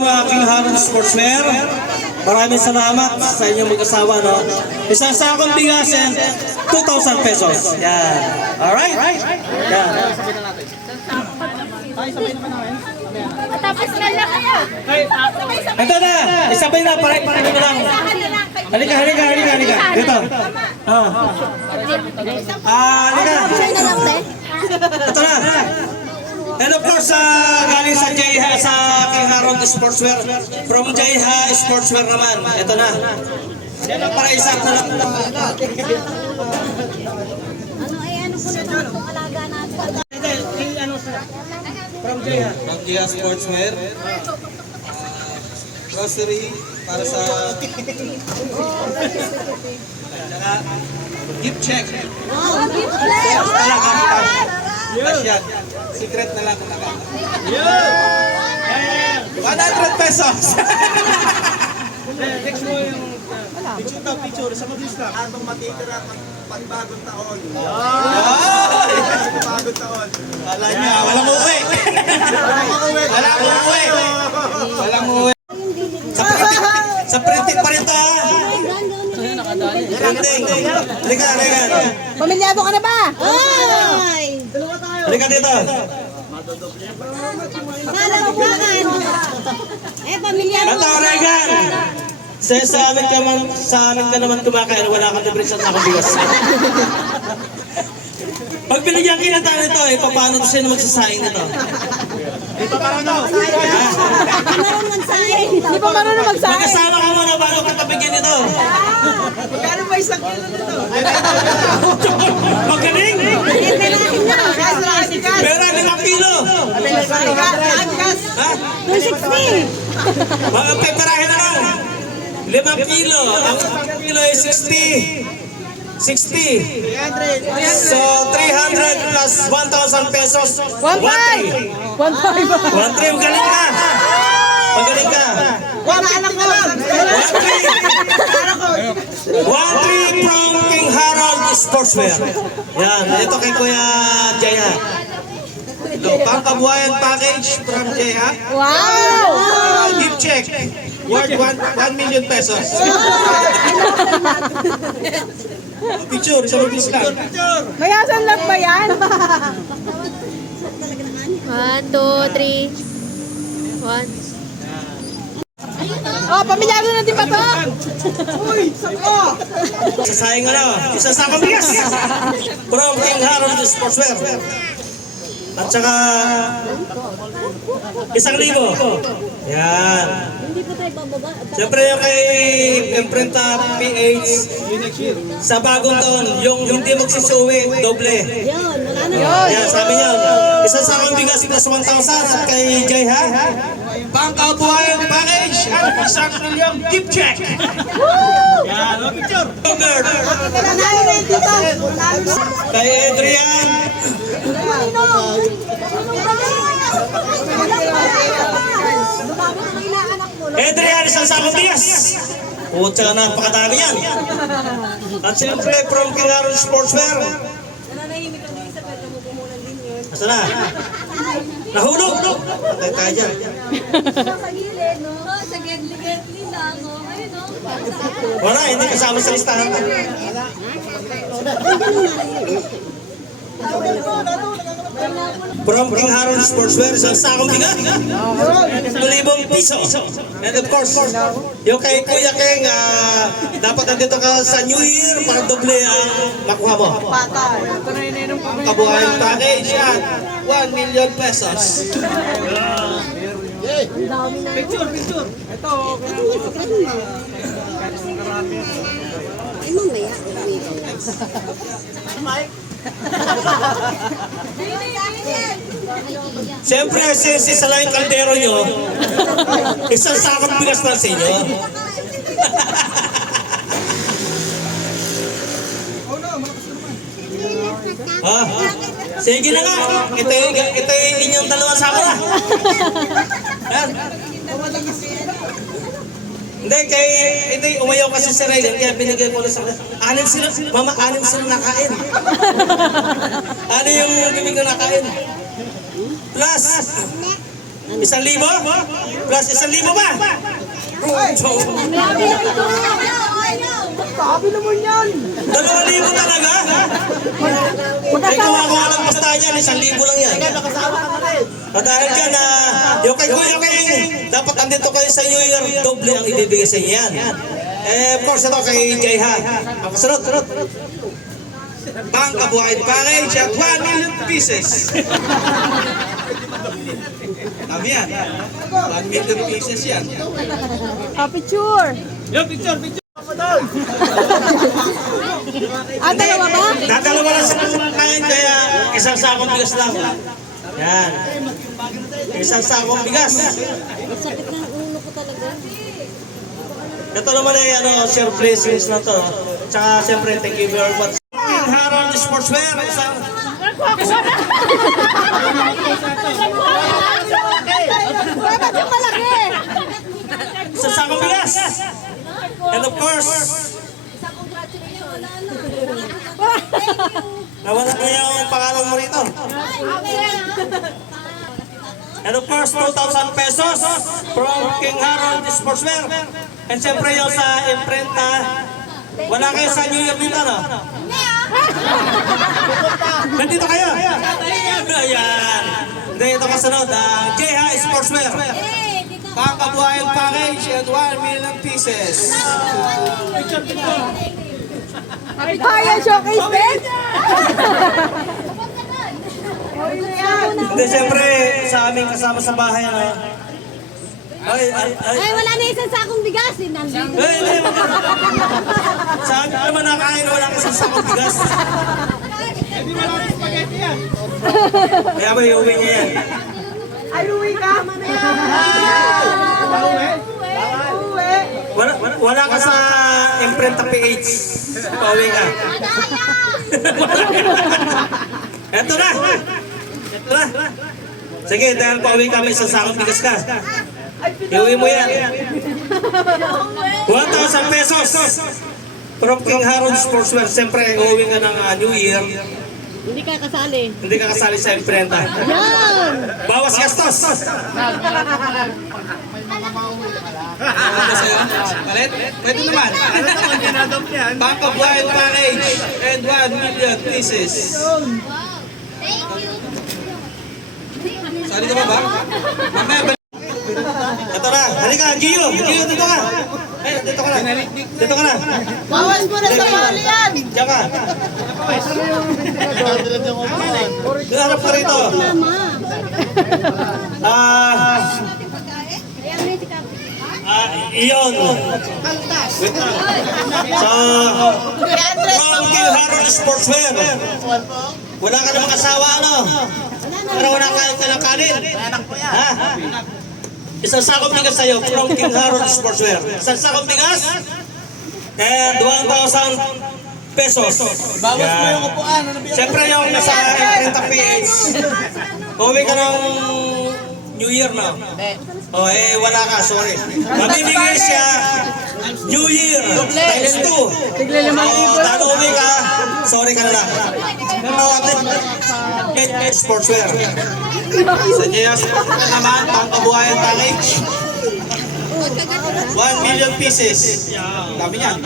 from King Harold Sportswear. Maraming salamat sa inyong mag-asawa, no? Isang sakong bigas and 2,000 pesos. Yan. Alright? Yan. Tapos na lang kayo. Ito na! Isabay na! Paray na lang! Halika! Dito! Halika! Ito na! And of course, galing sa Jaiha sa King Harold Sportswear. From Jaiha Sportswear naman. Ito na. Para isa na lang. Ano po na itong alaga natin? From Jaiha Sportswear. Grocery para sa gift check. Oh, gift check! Cash yan. Secret na lang kung naka. 100 pesos! Next mo yung picture sa mabilis lang. Atong matitira pagbagong taon. Pagbagong taon. Wala niya, walang uwi. Walang uwi. Sa printing pa rin to, ha? Printing. Halika. Pamilyado ka na ba? Ay! Halika dito. Nalawakan! Pamilyado Ito, Regan. Sa amin ka naman kumakain, wala kang libre sa nakabigas. Pag binigyan kinata nito, paano sino magsasaing nito? Di pa parang daw. marunong magsaing. Di pa marunong magsaing. Magkasama ka muna bago kita bigyan nito. Magkano ba isang kilo nito? Magaling! Perahin na. Pera, 5 kilo! Ha? 260. Mga peperahin na lang. 5 kilo. Ang 5 kilo ay 60. 60. So, 300 plus 1,000 pesos. 1,300. 1.5. 1,300. Magaling ka. Magaling ka. Anak ko lang. 1,300 from King Harold Sportswear. Yan. Ito kay Kuya Jaya. Ito, pangkabuhayan package from Jaya. Wow! Gift check. Worth 1 million pesos. Picture, isang mabilis lang. May asan lang ba yan? 1, 2, 3. 1. Oh, pamilyado na din ba to? Sasayang isang sakong bigas. From King Harold Sportswear. At saka 1,000. Yan. Hindi pa tayo bababa. Siyempre yung kay Imprenta PH sa bagong taon, yung hindi magsisuwi, doble. Yun, wala na. Yan, sabi niya, isang sakong bigas plus 1,000 at kay Jai ha, pangkabuhayan package at 1 million gift check. Yan, picture. Robert. Nanalo na yung tita. Kay Adrian. Adrian, isang sakong bigas. Putsa na, napakadami yan. At siyempre, from King Harold Sportswear. Asa na? Nahulog! Patay tayo dyan. Sa gilid, no? Sa gilid-gilid lang, no? Ayun, no? Wala, hindi kasama sa listahan. From King Harold Sportswear, isang sakong bigas. 2,000 piso. And of course, yung kay Kuya King, dapat nandito ka sa New Year para doble ang makuha mo. Kabuhayan package yan. 1 million pesos. Picture. Ito. Ay, mamaya. Siyempre, since isa lang yung kaldero nyo, isang sakong bigas lang sa inyo. Ha? Sige na nga. Ito yung inyong dalawang sako na. Yan. Hindi, umayaw kasi si Regan, kaya binigay ko na sa anim sila nakain. Ano yung bibig ko nakain? Plus, 1,000 plus 1,000 pa. Sabi naman yan. 2,000 talaga? Ay, kuha lang basta yan, 1,000 lang yan. Dahil dyan, yung kay Kuya King, dapat andito kayo sa New Year, doble ang ibibigay sa inyo yan. Of course, ito kay Jay Ha. Ang kasunod. Pangkabuhayan package at 1 million pieces. Dami yan. 1 million pieces yan. Picture. Dalawa ba? Dadalawa lang sa kumakain, kaya isang sakong bigas lang. Yan. Isang sakong bigas. Sakit ng ulo ko talaga. Ito naman ay share blessings na to. Tsaka siyempre, thank you very much. Harold Sportswear, isang Bakit yung malaki? isang sakong bigas. And of course, nawala na yung pangalan mo rito. And of course, 2,000 pesos from King Harold Sportswear. And siyempre yung sa imprenta, wala kayo sa New Year dito, no? Nandito kayo? Ayan. Dito kasunod, Jay Ha Sportswear. Pangkabuhayan package at 1 million pieces. Kaya showcase din? Hindi, siyempre, sa aming kasama sa bahay, Ay. Ay, wala na isang sakong bigas. Nandito. Hindi. Sa amin naman nakain, wala kasang sakong bigas. Kaya ba iuwi niya yan? Ay, uwi ka? Uwi. Wala ka sa imprenta PH. Pauwi ka. Eto na. Sige, dahil pauwi kami sa sakong bigas ka. Iuwi mo yan. 1,000 pesos. From King Harold Sportswear. Siyempre, uuwi ka ng New Year. Hindi ka kasali. Hindi ka kasali sa imprenta. Yan! Bawas gastos. Palit? Pwede naman. Pangkabuhayan package and 1 million pieces. Sali ka ba? Mamaya ito na. Halika, Gio. Gio, dito ka. Ay, dito ka na. Dito ka na. Bawas mo na sa huli yan. Diyan ka. Harap ka rito. Iyon. Wait na. From King Harold Sportswear. Wala ka namang asawa, ano? Pero wala ka ng kanin. Ha? Isang sakong bigas sa'yo from King Harold Sportswear. Isang sakong bigas and 1,000 pesos. Bawas mo yung upuan. Siyempre yung nasa imprenta PH. Uwi ka ng New Year na. Oh, wala ka, sorry. Mabibigay siya New Year times 2. Talo uwi ka, sorry ka na lang. Get Sportswear. Sa Jayas naman, pangkabuhayan package. 1 million pieces. Dami niyan.